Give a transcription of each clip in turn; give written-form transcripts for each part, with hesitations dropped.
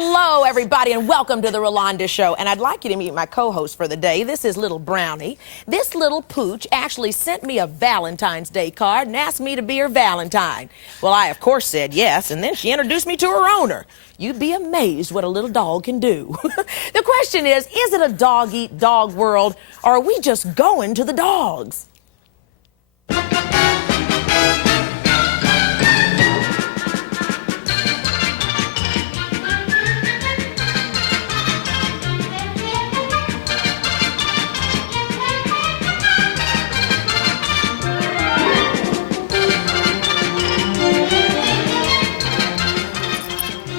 Hello, everybody, and welcome to the Rolonda Show. And I'd like you to meet my co-host for the day. This is little Brownie. This little pooch actually sent me a Valentine's Day card and asked me to be her Valentine. Well, I, of course, said yes, and then she introduced me to her owner. You'd be amazed what a little dog can do. The question is it a dog-eat-dog world, or are we just going to the dogs?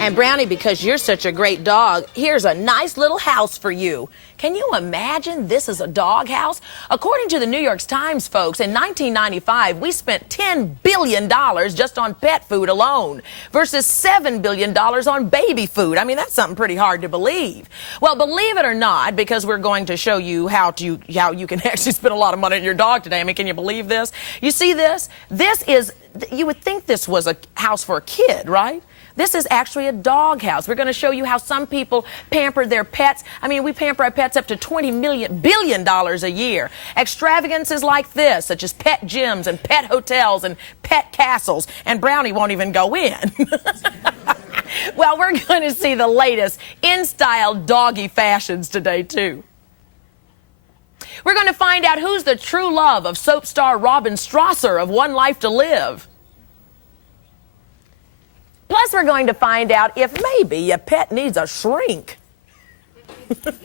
And Brownie, because you're such a great dog, here's a nice little house for you. Can you imagine this is a dog house? According to the New York Times, folks, in 1995, we spent $10 billion just on pet food alone versus $7 billion on baby food. I mean, that's something pretty hard to believe. Well, believe it or not, because we're going to show you how you can actually spend a lot of money on your dog today. I mean, can you believe this? You see this? You would think this was a house for a kid, right? This is actually a dog house. We're going to show you how some people pamper their pets. I mean, we pamper our pets up to $20 billion a year. Extravagances like this, such as pet gyms and pet hotels and pet castles. And Brownie won't even go in. Well, we're going to see the latest in-style doggy fashions today, too. We're going to find out who's the true love of soap star Robin Strasser of One Life to Live. Plus, we're going to find out if maybe your pet needs a shrink. But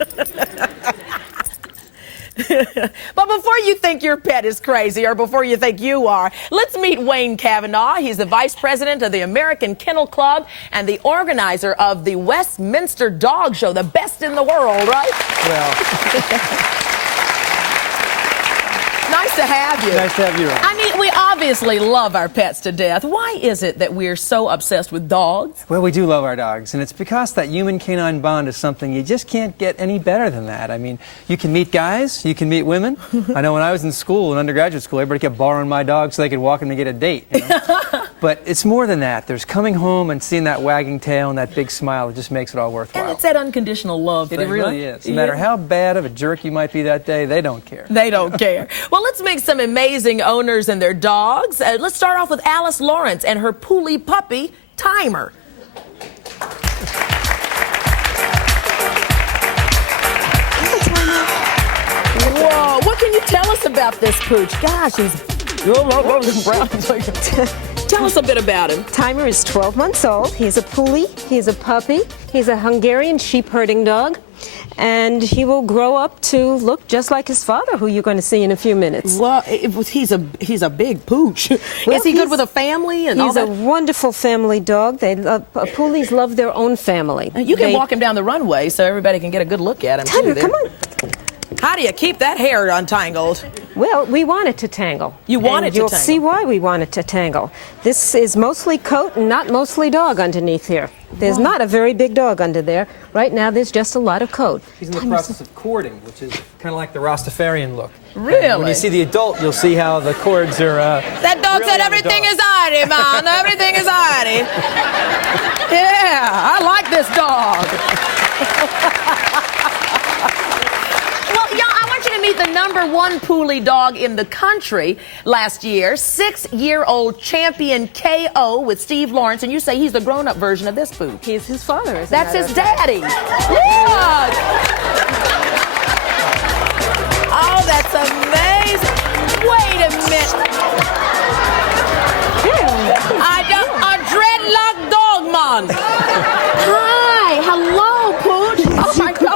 before you think your pet is crazy, or before you think you are, let's meet Wayne Cavanaugh. He's the vice president of the American Kennel Club and the organizer of the Westminster Dog Show, the best in the world, right? Well... Nice to have you. Nice to have you. I mean, we obviously love our pets to death. Why is it that we're so obsessed with dogs? Well, we do love our dogs, and it's because that human-canine bond is something you just can't get any better than that. I mean, you can meet guys, you can meet women. I know when I was in school, in undergraduate school, everybody kept borrowing my dog so they could walk him to get a date. You know? But it's more than that. There's coming home and seeing that wagging tail and that big smile. It just makes it all worthwhile. And it's that unconditional love thing, It really right? is. No matter how bad of a jerk you might be that day, they don't care. They don't care. Well, let's meet some amazing owners and their dogs. Let's start off with Alice Lawrence and her Poolie puppy, Timer. Whoa, what can you tell us about this pooch? Gosh, he's... Tell us a bit about him. Timer is 12 months old. He's a Poolie. He's a puppy. He's a Hungarian sheep herding dog. And he will grow up to look just like his father, who you're going to see in a few minutes. Well, he's a big pooch. Well, is he good with a family and all that? He's a wonderful family dog. Poolies love their own family. You can walk him down the runway so everybody can get a good look at him. Timer, come on. How do you keep that hair untangled? Well, we want it to tangle. You want it to tangle. tangle? You'll see why we want it to tangle. This is mostly coat and not mostly dog underneath here. There's not a very big dog under there. Right now, there's just a lot of coat. He's in the process of cording, which is kind of like the Rastafarian look. Really? And when you see the adult, you'll see how the cords are... that dog really said everything is Artie, man. Everything is Artie. Yeah, I like this dog. Well, y'all, I want you to meet the #1 Poolie dog in the country last year, 6-year-old champion KO with Steve Lawrence, and you say he's the grown-up version of this pooch. He's his father, That's his daddy. Look! Oh, that's amazing. Wait a minute. A dreadlock dog man. Hi, hello, pooch. Oh, my God.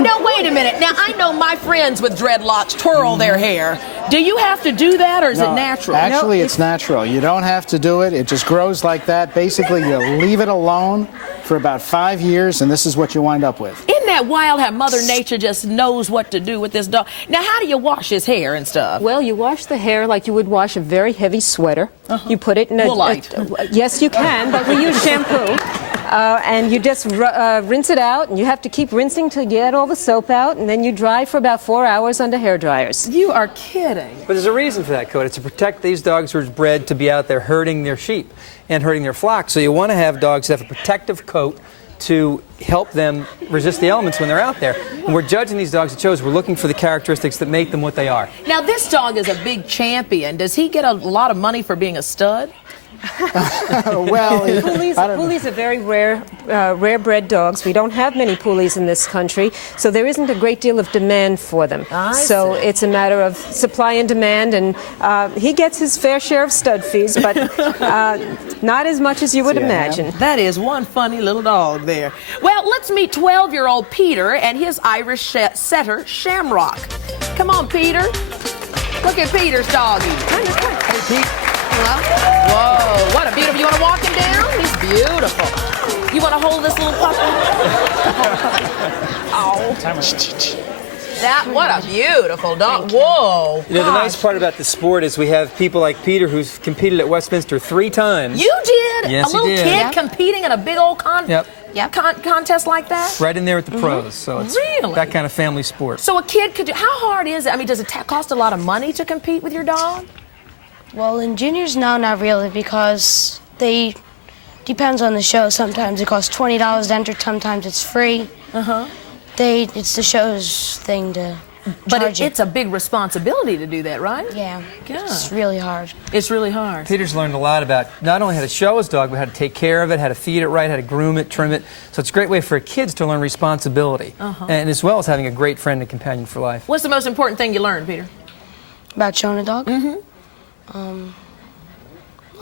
Now, wait a minute. Now, I know my friends with dreadlocks twirl their hair. Do you have to do that, or is it natural? Actually, it's natural. You don't have to do it. It just grows like that. Basically, you leave it alone for about 5 years, and this is what you wind up with. Isn't that wild how Mother Nature just knows what to do with this dog? Now, how do you wash his hair and stuff? Well, you wash the hair like you would wash a very heavy sweater. You put it in a... Woolite. Yes, you can, but we use shampoo. And you just rinse it out, and you have to keep rinsing till you get all the soap out, and then you dry for about 4 hours under hair dryers. You are kidding. But there's a reason for that, coat. It's to protect these dogs who are bred to be out there herding their sheep and herding their flock. So you want to have dogs that have a protective coat to help them resist the elements when they're out there. And we're judging these dogs at shows. We're looking for the characteristics that make them what they are. Now, this dog is a big champion. Does he get a lot of money for being a stud? Well, Poolies are very rare-bred dogs. We don't have many poolies in this country, so there isn't a great deal of demand for them. So it's a matter of supply and demand, and he gets his fair share of stud fees, but not as much as you would imagine. That is one funny little dog there. Well, let's meet 12-year-old Peter and his Irish setter, Shamrock. Come on, Peter. Look at Peter's doggy. Hey, Pete. Whoa, what a beautiful. You want to walk him down? He's beautiful. You want to hold this little puppy? Oh. What a beautiful dog. Whoa. You know, the nice part about the sport is we have people like Peter who's competed at Westminster 3 times. You did? Yes, a little he did. kid competing in a big old contest like that? Right in there with the pros. So it's that kind of family sport. So a kid could do, how hard is it? I mean, does it cost a lot of money to compete with your dog? Well, in juniors, no, not really, because depends on the show. Sometimes it costs $20 to enter, sometimes it's free. It's the show's thing to But it's a big responsibility to do that, right? Yeah, God. It's really hard. It's really hard. Peter's learned a lot about not only how to show his dog, but how to take care of it, how to feed it right, how to groom it, trim it. So it's a great way for kids to learn responsibility, and as well as having a great friend and companion for life. What's the most important thing you learned, Peter? About showing a dog?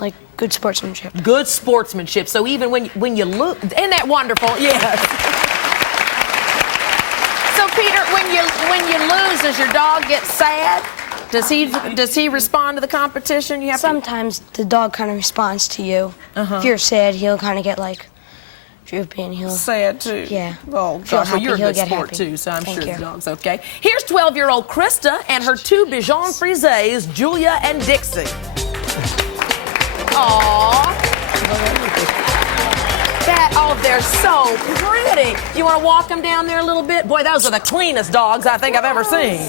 Like good sportsmanship. Good sportsmanship. So even when you lose, isn't that wonderful? Yes. So Peter, when you lose, does your dog get sad? Does he respond to the competition? You have Sometimes the dog kind of responds to you. If you're sad, he'll kind of get like droopy, and he'll sad too. Yeah. Oh Feel gosh, well happy, you're a he'll good get sport happy. too, so I'm Thank sure you. the dog's okay. Here's 12-year-old Krista and her 2 Bichon Frises, Julia and Dixie. Aww. They're so pretty. You want to walk them down there a little bit? Boy, those are the cleanest dogs I think I've ever seen.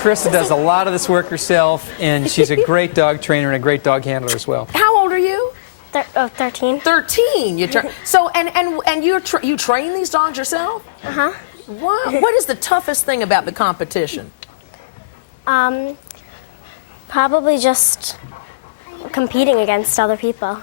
Krista does a lot of this work herself, and she's a great dog trainer and a great dog handler as well. How old are you? 13. 13. So and you train these dogs yourself? What is the toughest thing about the competition? Probably just competing against other people.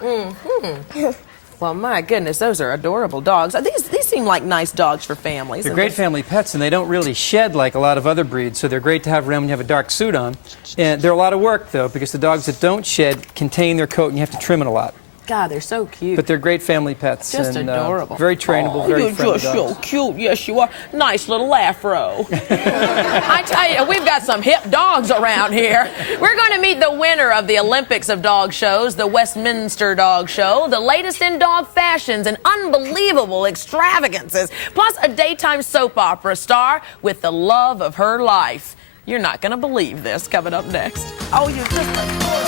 Well, my goodness, those are adorable dogs. These seem like nice dogs for families. They're great family pets, and they don't really shed like a lot of other breeds, so they're great to have around when you have a dark suit on. And they're a lot of work, though, because the dogs that don't shed contain their coat, and you have to trim it a lot. God, they're so cute. But they're great family pets. Just and, adorable. Very trainable, very you're friendly just dogs. so cute. Yes, you are. Nice little afro. I tell you, we've got some hip dogs around here. We're going to meet the winner of the Olympics of dog shows, the Westminster Dog Show, the latest in dog fashions and unbelievable extravagances, plus a daytime soap opera star with the love of her life. You're not going to believe this coming up next. Oh, you just adorable.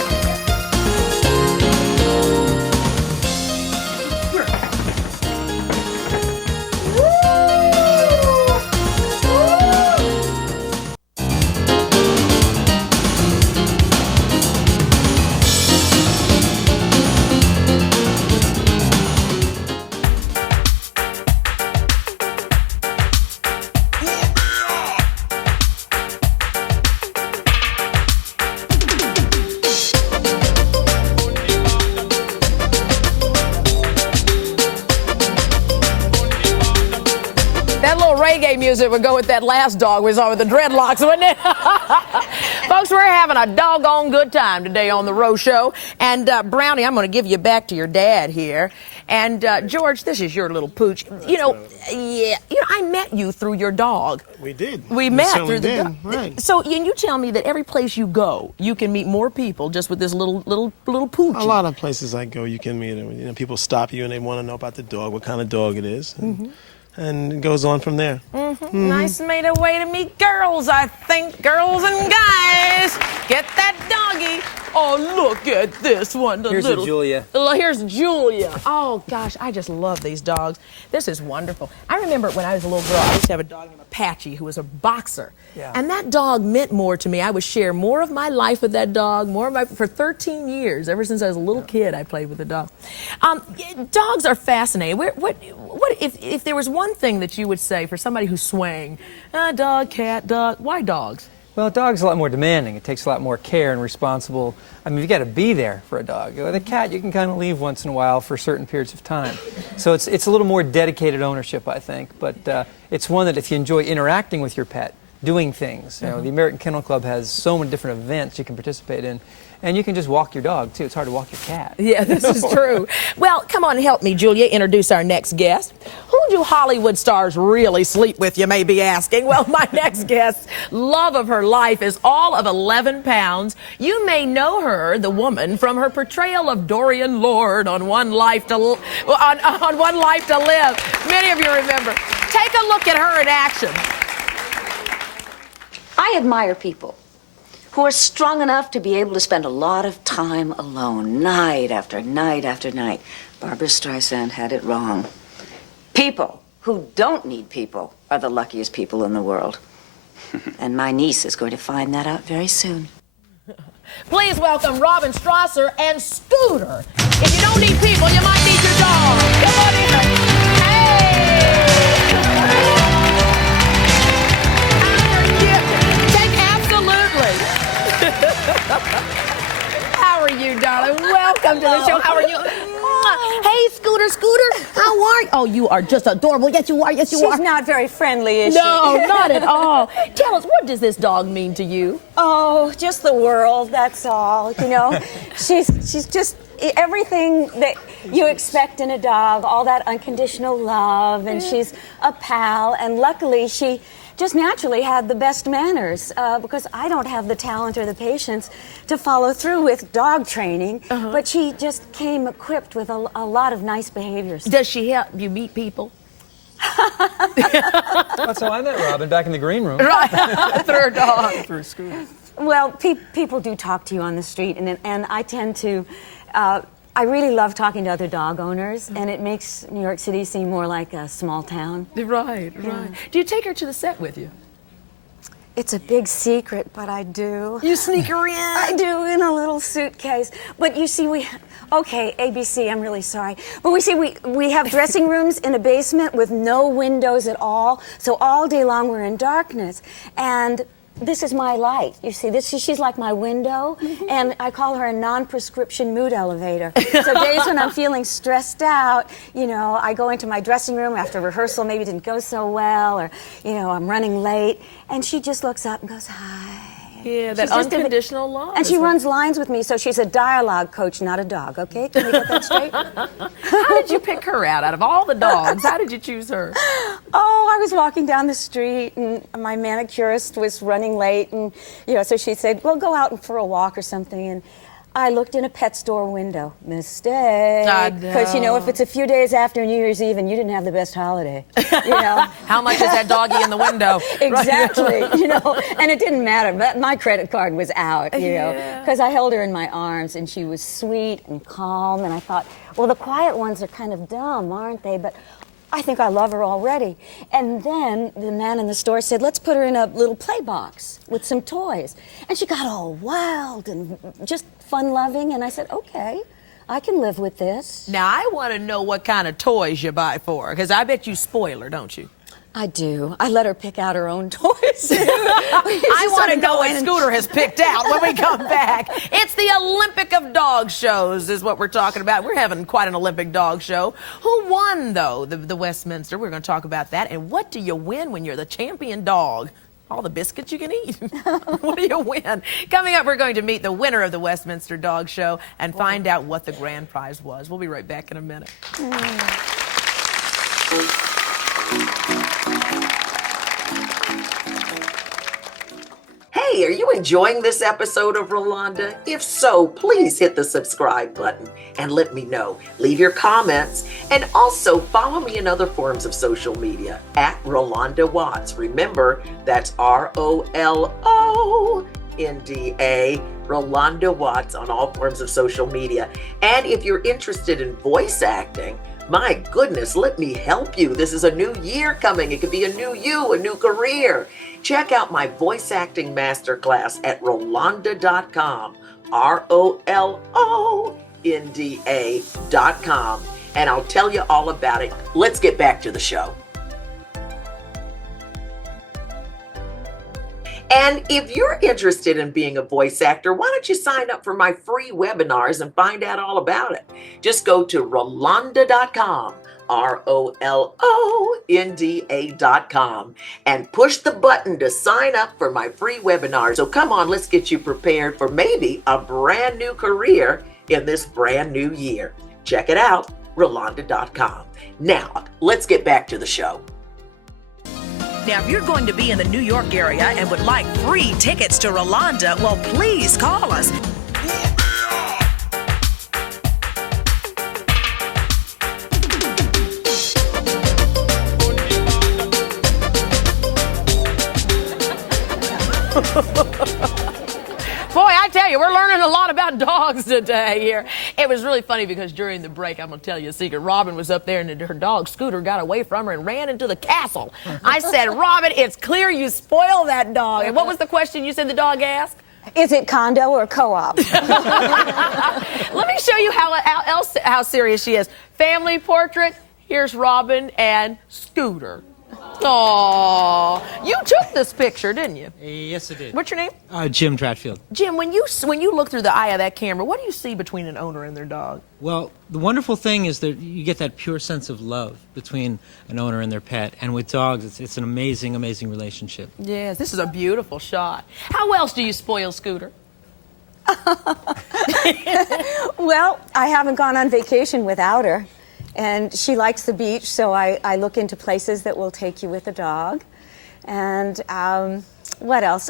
Reggae music would go with that last dog we saw with the dreadlocks, wouldn't it? Folks, we're having a doggone good time today on the Row Show. And Brownie, I'm going to give you back to your dad here. And George, this is your little pooch. I met you through your dog. We did. We met certainly through the did. dog. Right. So, and you tell me that every place you go, you can meet more people just with this little pooch. A lot of places I go, you can meet them. You know, people stop you and they want to know about the dog, what kind of dog it is. And it goes on from there. Nice made a way to meet girls, I think. Girls and guys, get that doggy. Oh, look at this one. Here's a Julia. Here's Julia. Oh, gosh, I just love these dogs. This is wonderful. I remember when I was a little girl, I used to have a dog named Apache who was a boxer. Yeah. And that dog meant more to me. I would share more of my life with that dog, for 13 years. Ever since I was a little kid, I played with a dog. Dogs are fascinating. What if there was one thing that you would say for somebody who's swaying, dog, cat, dog, why dogs? Well, a dog's a lot more demanding. It takes a lot more care and responsible. I mean, you got to be there for a dog. With a cat, you can kind of leave once in a while for certain periods of time. So it's a little more dedicated ownership, I think. But it's one that if you enjoy interacting with your pet, doing things. You know, the American Kennel Club has so many different events you can participate in. And you can just walk your dog, too. It's hard to walk your cat. Yeah, this is true. Well, come on, help me, Julia, introduce our next guest. Who do Hollywood stars really sleep with, you may be asking? Well, my next guest's love of her life is all of 11 pounds. You may know her, the woman, from her portrayal of Dorian Lord on One Life to Live. Many of you remember. Take a look at her in action. I admire people who are strong enough to be able to spend a lot of time alone, night after night after night. Barbara Streisand had it wrong. People who don't need people are the luckiest people in the world. And my niece is going to find that out very soon. Please welcome Robin Strasser and Scooter. If you don't need people, you might need your dog. Come on in. How are you, darling? Welcome to the show. How are you? Hey, Scooter, how are you? Oh, you are just adorable. Yes, you are. Yes, you are. She's not very friendly, is she? No, not at all. Tell us, what does this dog mean to you? Oh, just the world, that's all. You know, she's just everything that you expect in a dog, all that unconditional love, and she's a pal, and luckily she just naturally had the best manners because I don't have the talent or the patience to follow through with dog training, but she just came equipped with a lot of nice behaviors. Does she help you meet people? That's how I met Robin, back in the green room. Right, through her dog. Through a scooter. Well, people do talk to you on the street, and I tend to... I really love talking to other dog owners, and it makes New York City seem more like a small town. Right. Do you take her to the set with you? It's a big secret, but I do. You sneak her in? I do, in a little suitcase. But you see, okay, ABC, I'm really sorry. But we have dressing rooms in a basement with no windows at all, so all day long we're in darkness. And this is my light. You see, she's like my window, and I call her a non-prescription mood elevator. So days when I'm feeling stressed out, you know, I go into my dressing room after rehearsal, maybe didn't go so well, or, you know, I'm running late, and she just looks up and goes, hi. Yeah, that unconditional love. And she runs lines with me, so she's a dialogue coach, not a dog, okay? Can we get that straight? How did you pick her out of all the dogs? How did you choose her? Oh, I was walking down the street, and my manicurist was running late, and, you know, so she said, well, go out for a walk or something, and I looked in a pet store window. Mistake. Because, you know, if it's a few days after New Year's Eve and you didn't have the best holiday, you know. How much is that doggie in the window? Exactly, you know. And it didn't matter. But my credit card was out, you know, because I held her in my arms, and she was sweet and calm. And I thought, well, the quiet ones are kind of dumb, aren't they? But I think I love her already. And then the man in the store said, let's put her in a little play box with some toys. And she got all wild and just fun-loving, and I said, okay, I can live with this. Now, I want to know what kind of toys you buy for her, because I bet you spoil her, don't you? I do. I let her pick out her own toys. I want to know what Scooter has picked out when we come back. It's the Olympic of dog shows is what we're talking about. We're having quite an Olympic dog show. Who won, though, the Westminster? We're going to talk about that. And what do you win when you're the champion dog? All the biscuits you can eat. What do you win? Coming up, we're going to meet the winner of the Westminster Dog Show and find out what the grand prize was. We'll be right back in a minute. Hey, are you enjoying this episode of Rolonda? If so, please hit the subscribe button and let me know. Leave your comments and also follow me in other forms of social media at Rolonda Watts. Remember, that's ROLONDA. N-D-A, Rolonda Watts on all forms of social media. And if you're interested in voice acting, my goodness, let me help you. This is a new year coming. It could be a new you, a new career. Check out my voice acting masterclass at Rolonda.com, ROLONDA.com. And I'll tell you all about it. Let's get back to the show. And if you're interested in being a voice actor, why don't you sign up for my free webinars and find out all about it? Just go to Rolonda.com, ROLONDA.com, and push the button to sign up for my free webinar. So come on, let's get you prepared for maybe a brand new career in this brand new year. Check it out, Rolonda.com. Now, let's get back to the show. Now, if you're going to be in the New York area and would like free tickets to Rolonda, well, please call us. Boy, I tell you, we're learning a lot about dogs today here. It was really funny because during the break, I'm going to tell you a secret. Robin was up there and her dog, Scooter, got away from her and ran into the castle. I said, Robin, it's clear you spoiled that dog. And what was the question you said the dog asked? Is it condo or co-op? Let me show you how serious she is. Family portrait. Here's Robin and Scooter. Aww. You took this picture, didn't you? Yes, I did. What's your name? Jim Dratfield. Jim, when you look through the eye of that camera, what do you see between an owner and their dog? Well, the wonderful thing is that you get that pure sense of love between an owner and their pet. And with dogs, it's an amazing, amazing relationship. Yes, this is a beautiful shot. How else do you spoil Scooter? Well, I haven't gone on vacation without her. And she likes the beach, so I look into places that will take you with a dog. And what else?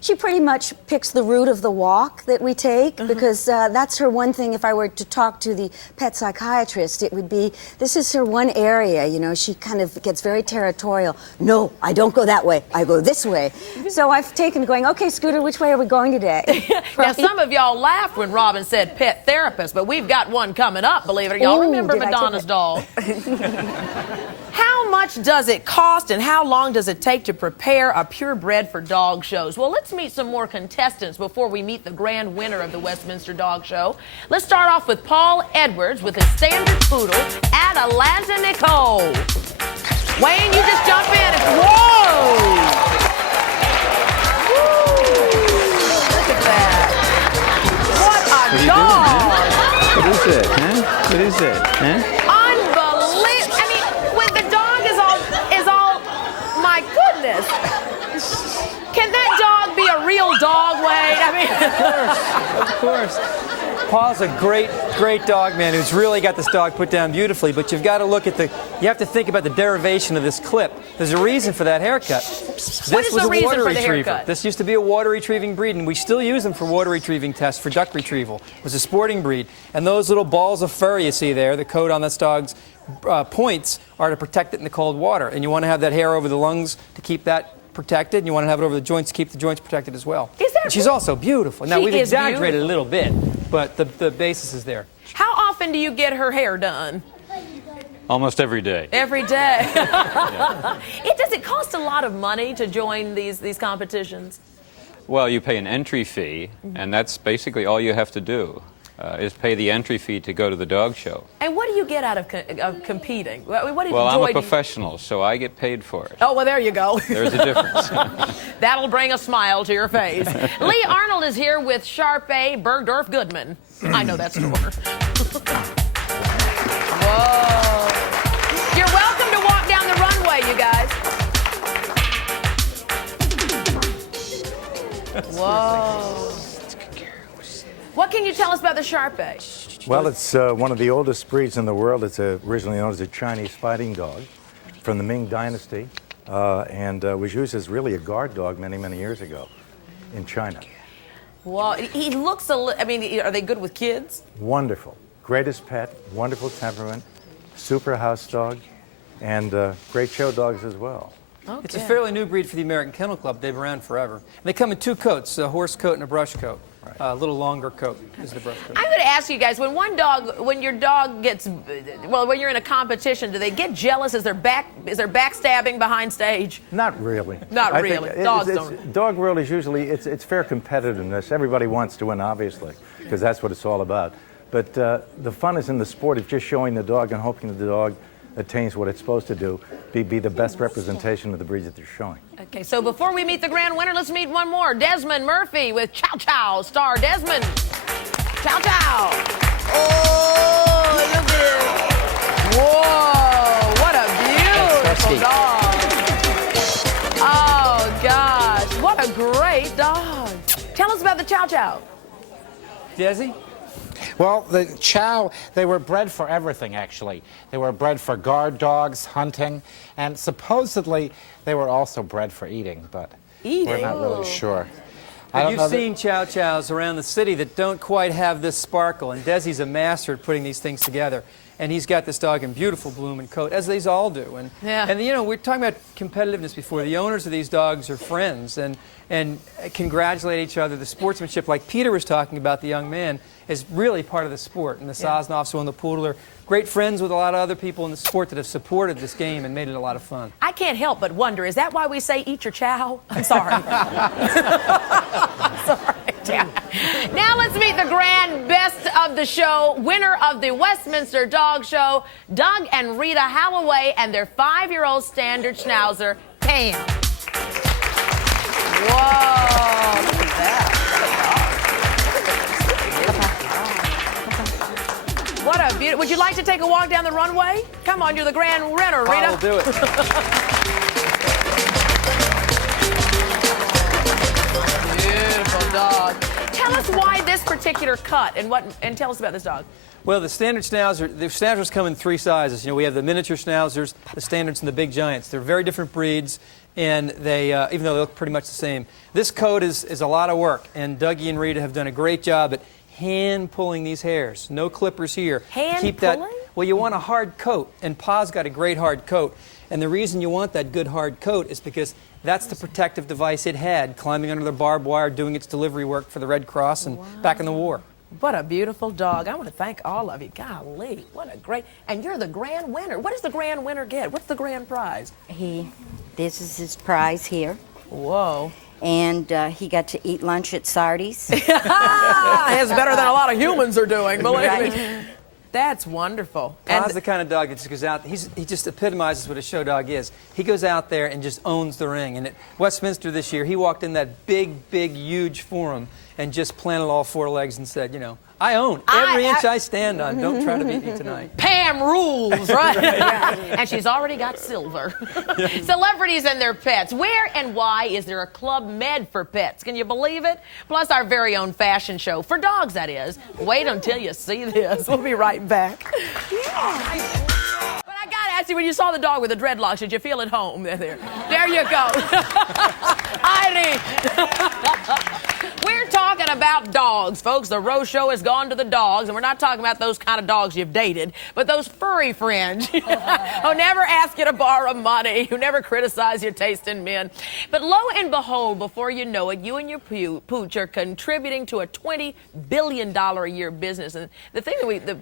She pretty much picks the route of the walk that we take, because that's her one thing. If I were to talk to the pet psychiatrist, it would be, this is her one area, you know, she kind of gets very territorial. No, I don't go that way, I go this way. So I've taken going, okay, Scooter, which way are we going today? Now, some of y'all laughed when Robin said pet therapist, but we've got one coming up, believe it or not. Y'all remember Madonna's dog? How much does it cost and how long does it take to prepare a purebred for dog shows? Well, let's meet some more contestants before we meet the grand winner of the Westminster Dog Show. Let's start off with Paul Edwards with his standard poodle, Atalanta Nicole. Wayne, you just jump in. Whoa! Woo! Look at that. What a dog! What is it, huh? What is it, huh? Unbelievable. I mean, when the dog is all, my goodness. Can that dog be a real dog, Wade? I mean, Of course. Paul's a great dog man who's really got this dog put down beautifully, but you've got to look at you have to think about the derivation of this clip. There's a reason for that haircut. What is the reason for the retriever. haircut? This used to be a water retrieving breed, and we still use them for water retrieving tests for duck retrieval. It was a sporting breed, and those little balls of fur you see there, the coat on this dog's points, are to protect it in the cold water, and you want to have that hair over the lungs to keep that protected, and you want to have it over the joints to keep the joints protected as well. Is that and she's also beautiful. Now, we've exaggerated beautiful. A little bit, but the basis is there. How often do you get her hair done? Almost every day. Every day. Does it cost a lot of money to join these competitions? Well, you pay an entry fee, and that's basically all you have to do, is pay the entry fee to go to the dog show. And what do you get out of competing? What Well, I'm a professional, so I get paid for it. Oh, well, there you go. There's a difference. That'll bring a smile to your face. Lee Arnold is here with Sharpay Bergdorf Goodman. I know that store. Whoa. You're welcome to walk down the runway, you guys. Whoa. What can you tell us about the Sharpay? Well, it's one of the oldest breeds in the world. It's originally known as a Chinese fighting dog from the Ming Dynasty, and was used as really a guard dog many, many years ago in China. Well, he looks I mean, are they good with kids? Wonderful. Greatest pet, wonderful temperament, super house dog, and great show dogs as well. Okay. It's a fairly new breed for the American Kennel Club. They've been around forever. And they come in 2 coats, a horse coat and a brush coat. A little longer coat is the brush coat. I'm going to ask you guys, when your dog gets, well, when you're in a competition, do they get jealous? Is there backstabbing behind stage? Not really. Not really. I think Dogs don't. Dog world is usually, it's fair competitiveness. Everybody wants to win, obviously, because that's what it's all about. But the fun is in the sport of just showing the dog and hoping that the dog attains what it's supposed to do, be the best representation of the breed that they're showing. Okay, so before we meet the grand winner, let's meet one more. Desmond Murphy with Chow Chow. Star Desmond. Chow Chow. Oh, look at it. Whoa, what a beautiful dog. Oh, gosh, what a great dog. Tell us about the Chow Chow. Desi? Well, the Chow, they were bred for everything, actually. They were bred for guard dogs, hunting, and supposedly they were also bred for eating, but we're not really sure. You've seen Chow Chows around the city that don't quite have this sparkle, and Desi's a master at putting these things together. And he's got this dog in beautiful bloom and coat, as these all do. And you know, we're talking about competitiveness before. The owners of these dogs are friends and congratulate each other. The sportsmanship, like Peter was talking about, the young man, is really part of the sport. And the Sosnoffs and the Poodle are great friends with a lot of other people in the sport that have supported this game and made it a lot of fun. I can't help but wonder, is that why we say eat your chow? I'm sorry. Sorry. Yeah. Now let's meet the grand best of the show, winner of the Westminster Dog Show, Doug and Rita Holloway, and their 5-year-old standard schnauzer, Pam. Whoa, look at that. What a beautiful. Would you like to take a walk down the runway? Come on, you're the grand winner, Rita. I'll do it. Beautiful dog. Tell us why this particular cut and tell us about this dog. Well, the standard schnauzer, the schnauzers come in 3 sizes. You know, we have the miniature schnauzers, the standards, and the big giants. They're very different breeds, and they, even though they look pretty much the same. This coat is a lot of work, and Dougie and Rita have done a great job at hand pulling these hairs. No clippers here. Hand Keep pulling? that. Well, you want a hard coat, and Pa's got a great hard coat. And the reason you want that good hard coat is because that's the protective device it had, climbing under the barbed wire, doing its delivery work for the Red Cross and back in the war. What a beautiful dog. I want to thank all of you. Golly, what a great, and you're the grand winner. What does the grand winner get? What's the grand prize? This is his prize here. Whoa. And he got to eat lunch at Sardi's. It's better than a lot of humans are doing, believe me. That's wonderful. Pa's the kind of dog that just goes out, he just epitomizes what a show dog is. He goes out there and just owns the ring. And at Westminster this year, he walked in that big, huge forum and just planted all 4 legs and said, you know, I own every inch I stand on. Don't try to beat me tonight. Pam rules, right? And she's already got silver. Celebrities and their pets. Where and why is there a Club Med for pets? Can you believe it? Plus our very own fashion show. For dogs, that is. Wait until you see this. We'll be right back. But I gotta ask you, when you saw the dog with the dreadlocks, did you feel at home? There you go. Irene. We're talking about dogs, folks. The Rose Show has gone to the dogs, and we're not talking about those kind of dogs you've dated, but those furry friends who never ask you to borrow money, who never criticize your taste in men. But lo and behold, before you know it, you and your pooch are contributing to a $20 billion a year business. And the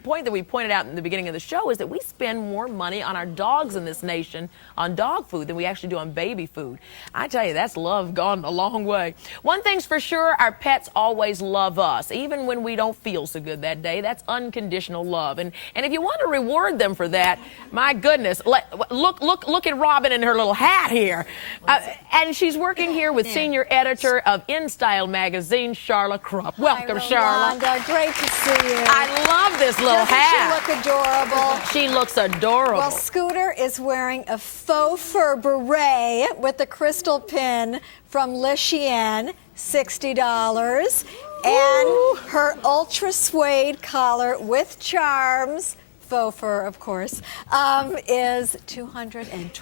point that we pointed out in the beginning of the show is that we spend more money on our dogs in this nation on dog food than we actually do on baby food. I tell you, that's love gone a long way. One thing's for sure, our pets always love us, even when we don't feel so good that day. That's unconditional love. And if you want to reward them for that, my goodness, look at Robin in her little hat here. And she's working here with senior editor of In Style magazine, Charla Krupp. Welcome, Charla. Rolonda, great to see you. I love this little hat. Doesn't she look adorable? She looks adorable. Well, Scooter is wearing a faux fur beret with the crystal pin from Le Chien, $60. And her ultra suede collar with charms, faux fur, of course, is $220.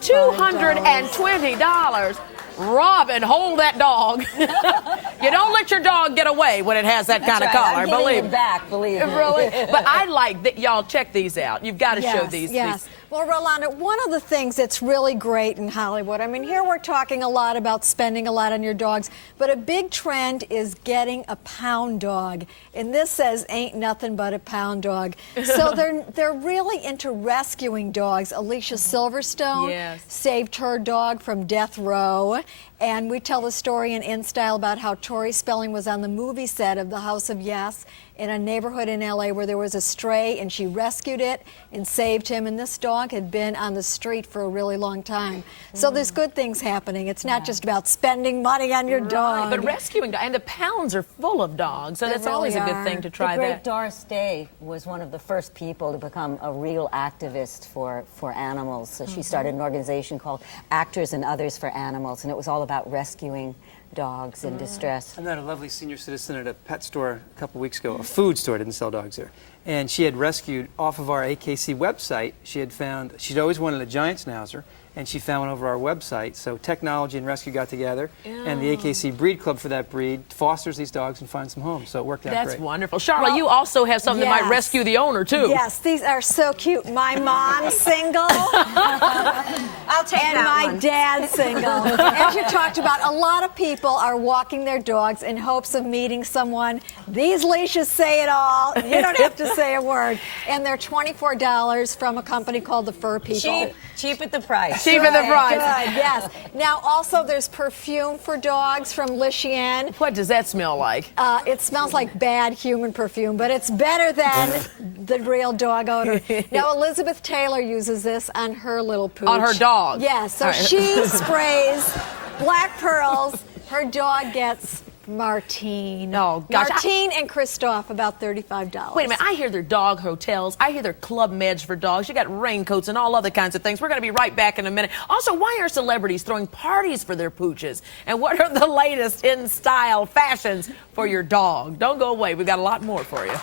$220. Robin, hold that dog. You don't let your dog get away when it has that kind of collar. I'm believe it back, believe me. Really? But I like that. Y'all check these out. You've got to show these. Yes. Well, Rolonda, one of the things that's really great in Hollywood, I mean, here we're talking a lot about spending a lot on your dogs, but a big trend is getting a pound dog. And this says, ain't nothing but a pound dog. So they're really into rescuing dogs. Alicia Silverstone saved her dog from death row. And we tell the story in InStyle about how Tori Spelling was on the movie set of The House of Yes in a neighborhood in LA where there was a stray, and she rescued it and saved him. And this dog had been on the street for a really long time. So there's good things happening. It's not just about spending money on your dog. But rescuing, and the pounds are full of dogs, so that's always a good thing to try The great that. Doris Day was one of the first people to become a real activist for animals. So she started an organization called Actors and Others for Animals, and it was all about rescuing dogs in distress. I met a lovely senior citizen at a pet store a couple weeks ago, a food store, didn't sell dogs there. And she had rescued off of our AKC website, she'd always wanted a giant schnauzer, and she found one over our website. So technology and rescue got together, and the AKC Breed Club for that breed fosters these dogs and finds them homes. So it worked out great. That's wonderful. Charlotte, you also have something that might rescue the owner, too. Yes, these are so cute. My mom's single. I'll take and that my one. dad's single. As you talked about, a lot of people are walking their dogs in hopes of meeting someone. These leashes say it all. You don't have to say a word. And they're $24 from a company called The Fur People. Cheap at the price. Cheap at the price. Good, yes. Now, also, there's perfume for dogs from Lichian. What does that smell like? It smells like bad human perfume, but it's better than the real dog odor. Now, Elizabeth Taylor uses this on her little pooch. On her dog? Yes. So All right. she sprays black pearls. Her dog gets Martine. Oh, gosh. Martine and Christophe, about $35. Wait a minute, I hear they're dog hotels. I hear they're Club Meds for dogs. You got raincoats and all other kinds of things. We're going to be right back in a minute. Also, why are celebrities throwing parties for their pooches? And what are the latest in-style fashions for your dog? Don't go away. We've got a lot more for you.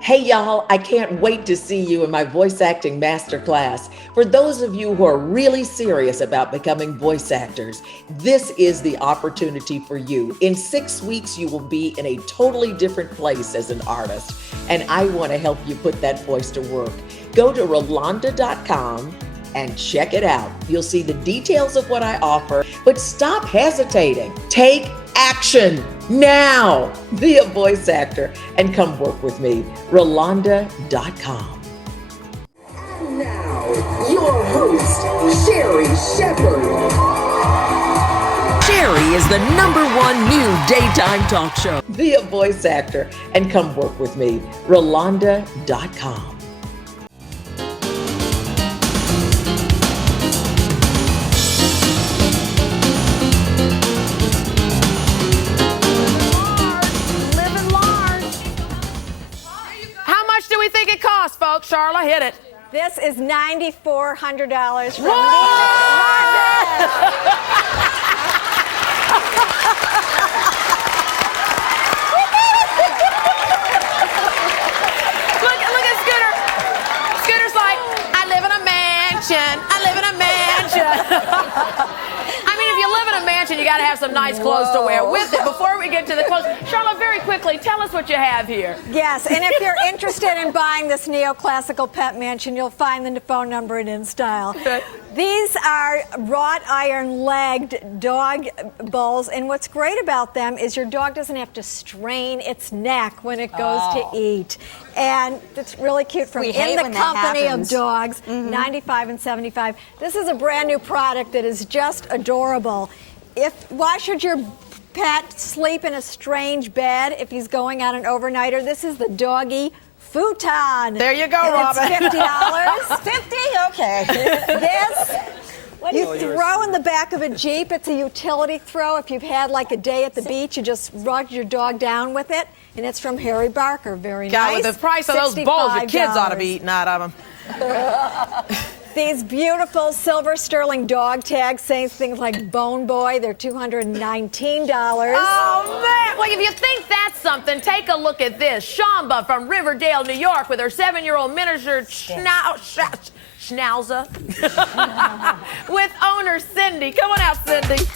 Hey y'all, I can't wait to see you in my voice acting masterclass. For those of you who are really serious about becoming voice actors, this is the opportunity for you. In 6 weeks, you will be in a totally different place as an artist, and I want to help you put that voice to work. Go to Rolonda.com and check it out. You'll see the details of what I offer, but stop hesitating. Take action now. Be a voice actor and come work with me. Rolonda.com. And now, your host, Sherry Shepherd. Sherry is the #1 new daytime talk show. Be a voice actor and come work with me. Rolonda.com. Folks, Charla, hit it. This is $9,400 from Look at Scooter. Scooter's like, I live in a mansion. I live in a mansion. I mean, if you live in a mansion, you got to have some nice clothes to wear with it. Before we get to the clothes, Charlotte, very quickly, tell us what you have here. Yes, and if you're interested in buying this neoclassical pet mansion, you'll find the phone number in InStyle. Okay. These are wrought iron legged dog bowls, and what's great about them is your dog doesn't have to strain its neck when it goes to eat. And it's really cute from In the Company of Dogs, 95 and 75. This is a brand new product that is just adorable. Why should your pet sleep in a strange bed if he's going on an overnighter? This is the Doggie futon. There you go, and Robin. It's $50. 50? Okay. This you throw in the back of a Jeep. It's a utility throw. If you've had like a day at the beach, you just rug your dog down with it. And it's from Harry Barker. Very nice. With the price of those bowls, your kids ought to be eating out of them. These beautiful silver sterling dog tags saying things like Bone Boy. They're $219. Oh, man. Well, if you think that's something, take a look at this. Shamba from Riverdale, New York, with her 7-year-old miniature Schnauzer with owner Cindy. Come on out, Cindy.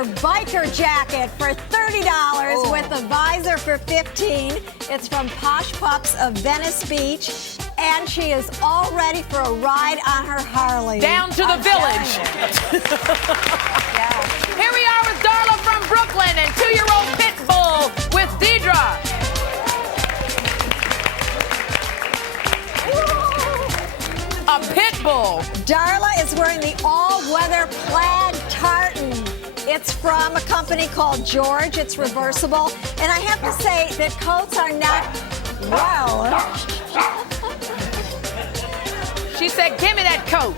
Buster biker jacket for $30 with a visor for $15. It's from Posh Pups of Venice Beach, and she is all ready for a ride on her Harley. Down to the village. Here we are with Darla from Brooklyn and 2-year-old pit bull with Deidre. A pit bull. Darla is wearing the all-weather plaid tartan. It's from a company called George. It's reversible. And I have to say that coats are not, well. She said, give me that coat.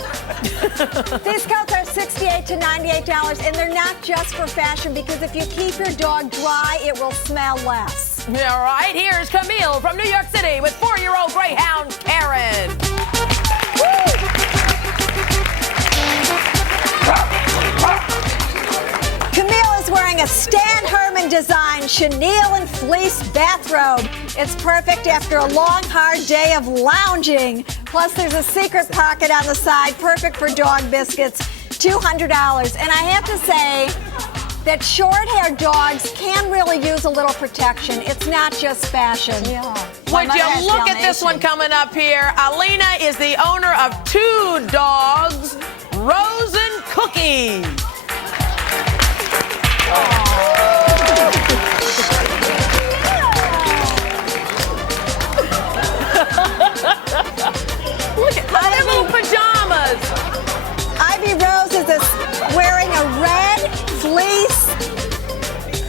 These coats are $68 to $98, and they're not just for fashion, because if you keep your dog dry, it will smell less. All right, here's Camille from New York City with 4-year-old greyhound Karen. Camille is wearing a Stan Herman design chenille and fleece bathrobe. It's perfect after a long, hard day of lounging. Plus, there's a secret pocket on the side, perfect for dog biscuits, $200. And I have to say that short-haired dogs can really use a little protection. It's not just fashion. Yeah. Would you look at this one coming up here? Alina is the owner of 2 dogs, Rose and Cookie. Look at their little pajamas. Ivy Rose is wearing a red fleece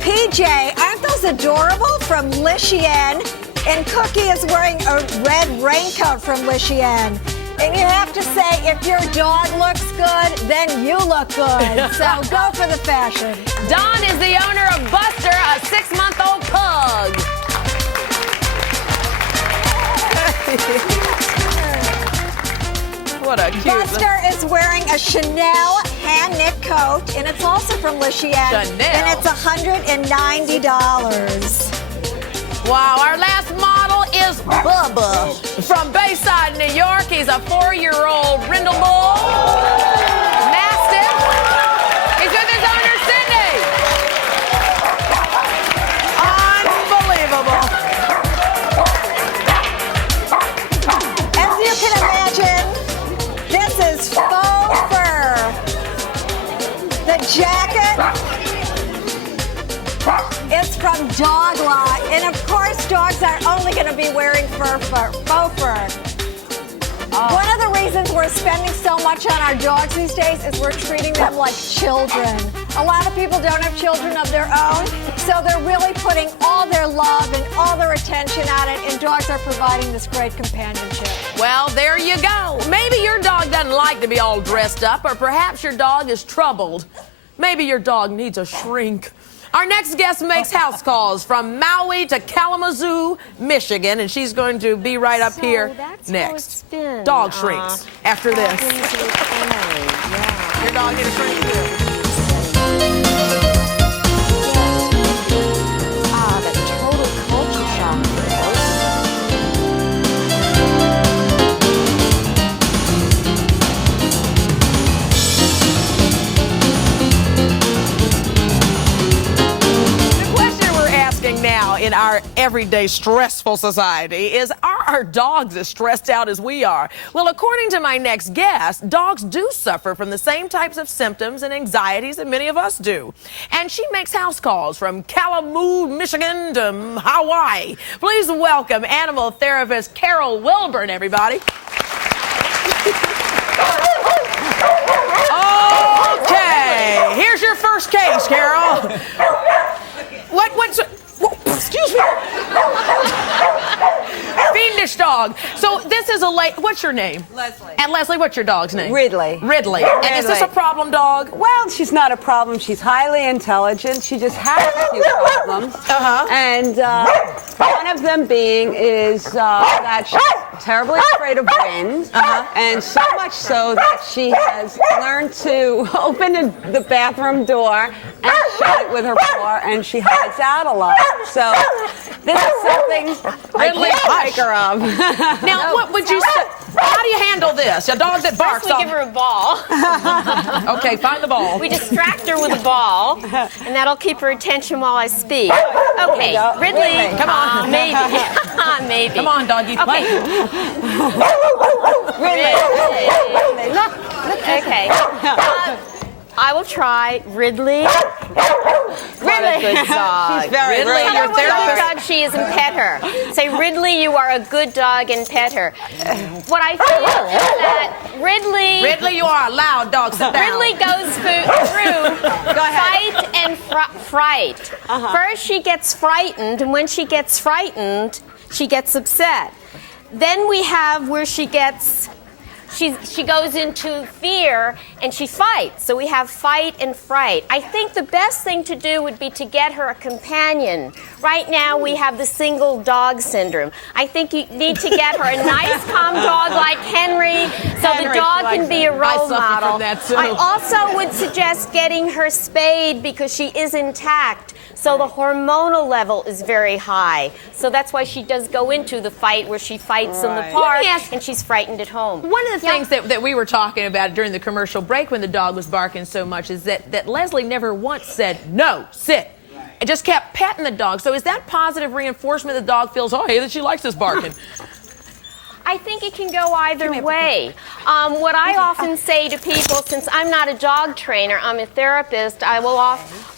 PJ. Aren't those adorable? From Lichien. And Cookie is wearing a red raincoat from Lichien. And you have to say, if your dog looks good, then you look good. So go for the fashion. Don is the owner of Buster, a 6-month-old pug. What a cute. Buster is wearing a Chanel hand-knit coat, and it's also from Lichien. Chanel. And it's $190. Wow, our last model is Bubba from Bayside, New York. He's a 4-year-old brindle bull, mastiff. He's with his owner, Cindy. Unbelievable. As you can imagine, this is faux fur. The jacket is from Dog Law. And of course, dogs are only going to be wearing faux fur. One of the reasons we're spending so much on our dogs these days is we're treating them like children. A lot of people don't have children of their own, so they're really putting all their love and all their attention on it, and dogs are providing this great companionship. Well, there you go. Maybe your dog doesn't like to be all dressed up, or perhaps your dog is troubled. Maybe your dog needs a shrink. Our next guest makes house calls from Maui to Kalamazoo, Michigan, and she's going to be right up here next. Dog shrinks after this. Your dog need a shrink too. The total culture shock. Now, in our everyday stressful society, are our dogs as stressed out as we are? Well, according to my next guest, dogs do suffer from the same types of symptoms and anxieties that many of us do. And she makes house calls from Kalamazoo, Michigan to Hawaii. Please welcome animal therapist Carol Wilburn, everybody. Okay, here's your first case, Carol. Excuse me. Fiendish dog. So this is what's your name? Leslie. And Leslie, what's your dog's name? Ridley. Ridley. And is this a problem dog? Well, she's not a problem. She's highly intelligent. She just has a few problems. And one of them being is that she's terribly afraid of wind. And so much so that she has learned to open the bathroom door and shut it with her paw, and she hides out a lot. So This is something I can't take her of. Now, what would you say? How do you handle this? A dog that barks. First we give her a ball. Okay, find the ball. We distract her with a ball, and that'll keep her attention while I speak. Okay, Ridley. Come on. Maybe. Maybe. Come on, doggy. Okay. Ridley. Look. Okay. I will try Ridley. What a good dog. She's very Ridley, rude. you're a dog she is, and pet her. Say, Ridley, you are a good dog, and pet her. What I feel is that Ridley, you are a loud dog. Sit down. Ridley goes through fight and fright. First, she gets frightened, and when she gets frightened, she gets upset. Then we have where she gets... She goes into fear and she fights. So we have fight and fright. I think the best thing to do would be to get her a companion. Right now we have the single dog syndrome. I think you need to get her a nice, calm dog like Henry, so the dog can be a role model. I also would suggest getting her spayed because she is intact. So the hormonal level is very high. So that's why she does go into the fight where she fights in the park and she's frightened at home. One of the things that we were talking about during the commercial break when the dog was barking so much is that Leslie never once said, no, sit. It just kept petting the dog. So is that positive reinforcement the dog feels, oh, hey, that she likes this barking? I think it can go either way. What I often say to people, since I'm not a dog trainer, I'm a therapist, I will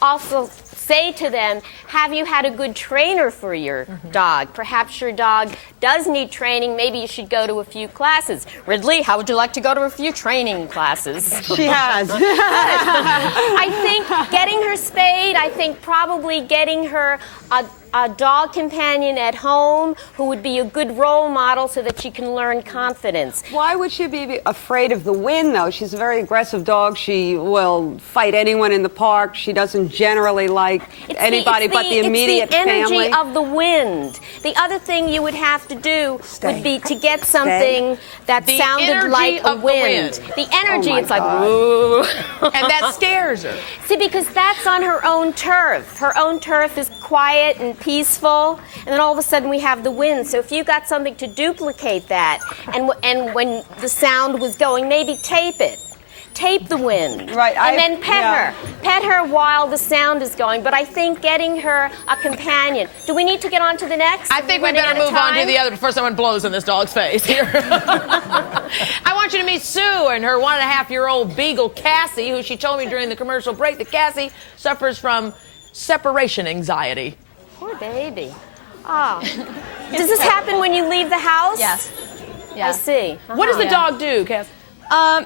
also say to them, have you had a good trainer for your dog? Perhaps your dog does need training. Maybe you should go to a few classes. Ridley, how would you like to go to a few training classes? She has. I think getting her spayed, I think probably getting her a dog companion at home who would be a good role model so that she can learn confidence. Why would she be afraid of the wind, though? She's a very aggressive dog. She will fight anyone in the park. She doesn't generally like anybody but the immediate family. It's the energy of the wind. The other thing you would have to do would be to get something that sounded like a wind. The energy, it's like, woo. And that scares her. See, because that's on her own turf. Her own turf is quiet and peaceful, and then all of a sudden we have the wind. So if you got something to duplicate that, and when the sound was going, maybe tape it. Tape the wind. Right. And then pet her. Pet her while the sound is going. But I think getting her a companion. Do we need to get on to the next? I think we better move on to the other before someone blows in this dog's face here. I want you to meet Sue and her 1.5-year-old beagle, Cassie, who she told me during the commercial break that Cassie suffers from separation anxiety. Poor baby. Oh. Does this happen when you leave the house? Yes. I see. What does the dog do, Cassie?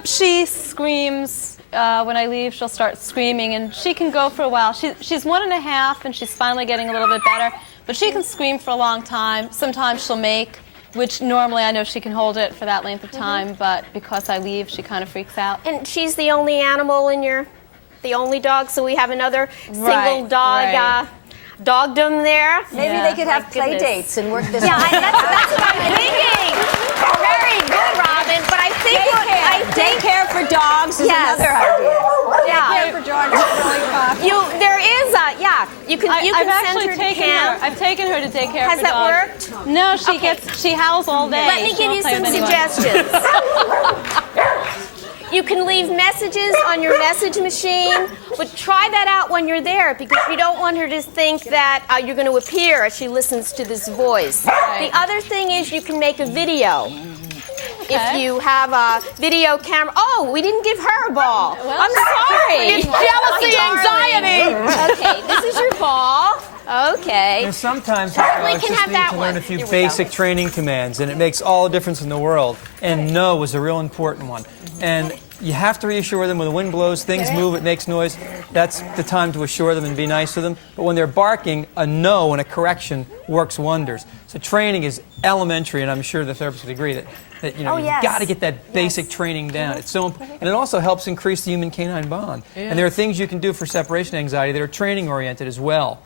She screams. When I leave, she'll start screaming, and she can go for a while. She's 1.5, and she's finally getting a little bit better, but she can scream for a long time. Sometimes she'll make, which normally I know she can hold it for that length of time, but because I leave, she kind of freaks out. And she's the only animal in the only dog, so we have another single dog dogdom there. Maybe they could have play dates and work this out. That's what I'm thinking. Very good, Robin. But I think daycare for dogs is another idea. Daycare for dogs is really popular. There is you can I've send her to camp. I've taken her to daycare Has for that dogs. worked? No, she howls all day. Let me give you some suggestions. You can leave messages on your message machine, but try that out when you're there because you don't want her to think that you're going to appear as she listens to this voice. The other thing is you can make a video. If you have a video camera. Oh, we didn't give her a ball. I'm sorry. It's jealousy, anxiety. Okay, this is your ball. Okay. And sometimes Certainly dogs can just have need that to learn one. a few Here we basic training commands, and it makes all the difference in the world. And no is a real important one. And you have to reassure them when the wind blows, things move, it makes noise. That's the time to assure them and be nice to them. But when they're barking, a no and a correction works wonders. So training is elementary, and I'm sure the therapist would agree that you've got to get that basic training down. It's so important. And it also helps increase the human-canine bond. And there are things you can do for separation anxiety that are training-oriented as well.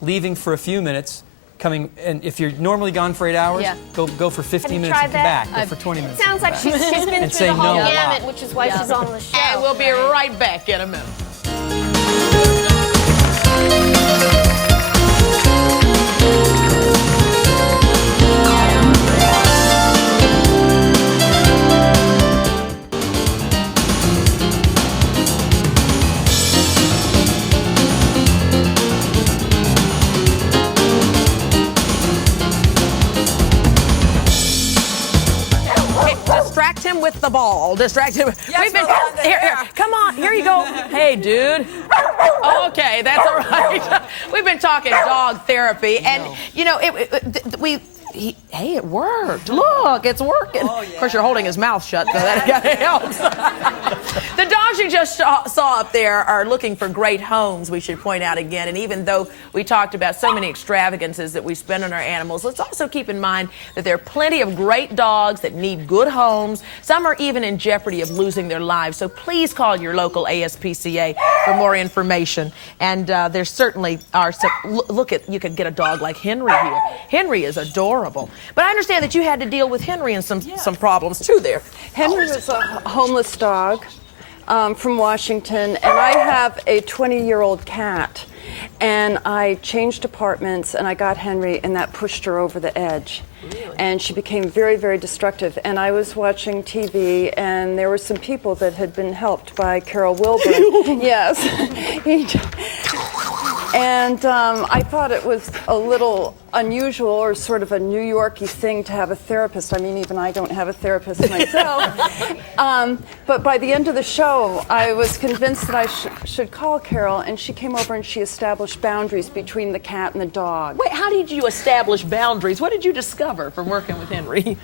Leaving for a few minutes, coming, and if you're normally gone for 8 hours, go for 15 minutes and come back. Go for 20 minutes. Sounds like she's been through the whole gamut, which is why she's on the show. And we'll be right back in a minute. the ball. Distracted. We've been here. Come on, here you go. Hey, dude. Okay, that's all right. We've been talking dog therapy, and you know, hey, it worked. Look, it's working. Of course, you're holding his mouth shut, so that helps. The dogs you just saw up there are looking for great homes, we should point out again. And even though we talked about so many extravagances that we spend on our animals, let's also keep in mind that there are plenty of great dogs that need good homes. Some are even in jeopardy of losing their lives. So please call your local ASPCA for more information. And there certainly are some. Look at, you could get a dog like Henry here. Henry is adorable. But I understand that you had to deal with Henry and some problems too there. Henry was a homeless dog from Washington, and I have a 20-year-old cat. And I changed apartments, and I got Henry, and that pushed her over the edge. Really? And she became very, very destructive. And I was watching TV, and there were some people that had been helped by Carol Wilbur. Yes. And I thought it was a little unusual or sort of a New York-y thing to have a therapist. I mean, even I don't have a therapist myself. But by the end of the show, I was convinced that I should call Carol, and she came over and she established boundaries between the cat and the dog. Wait, how did you establish boundaries? What did you discover from working with Henry?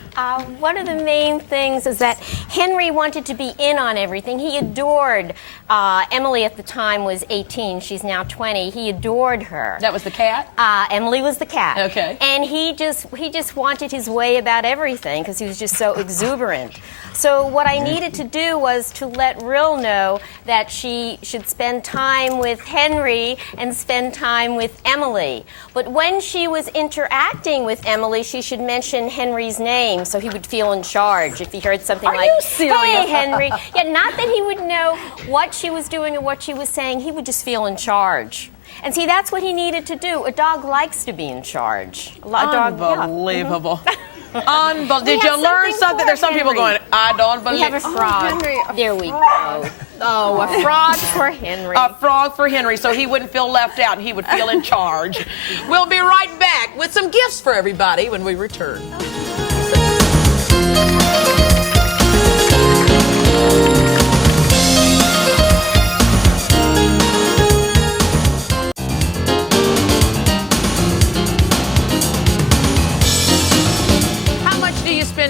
One of the main things is that Henry wanted to be in on everything. He adored Emily. At the time was 18. She's now 20. He adored her. That was the cat? Emily was the cat. Okay. And he just wanted his way about everything because he was just so exuberant. So what I needed to do was to let Rill know that she should spend time with Henry and spend time with Emily. But when she was interacting with Emily, she should mention Henry's name so he would feel in charge if he heard something like, "Hey, Henry." Yeah, not that he would know what she was doing or what she was saying. He would just feel in charge. And see, that's what he needed to do. A dog likes to be in charge. Unbelievable. Unbelievable. Did you learn something? There's some people going, I don't believe. We have a frog. There we go. Oh, a frog for Henry. A frog for Henry, so he wouldn't feel left out and he would feel in charge. We'll be right back with some gifts for everybody when we return.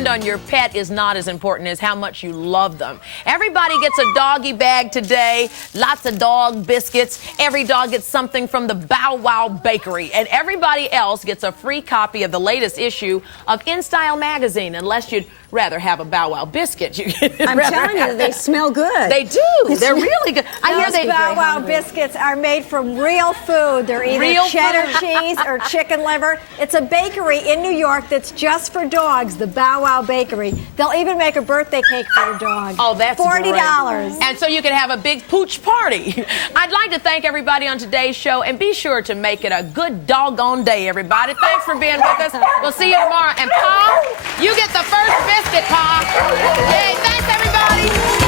On your pet is not as important as how much you love them. Everybody gets a doggy bag today, lots of dog biscuits. Every dog gets something from the Bow Wow Bakery, and everybody else gets a free copy of the latest issue of In Style magazine, unless you'd rather have a Bow Wow biscuit. I'm telling you, they smell good. They do. They're really good. Those Bow Wow biscuits are made from real food. They're either cheddar cheese or chicken liver. It's a bakery in New York that's just for dogs, the Bow Wow Bakery. They'll even make a birthday cake for your dog. Oh, that's $40. Great. And so you can have a big pooch party. I'd like to thank everybody on today's show, and be sure to make it a good doggone day, everybody. Thanks for being with us. We'll see you tomorrow. And Pa, you get the first biscuit, Pa. Yay, thanks, everybody.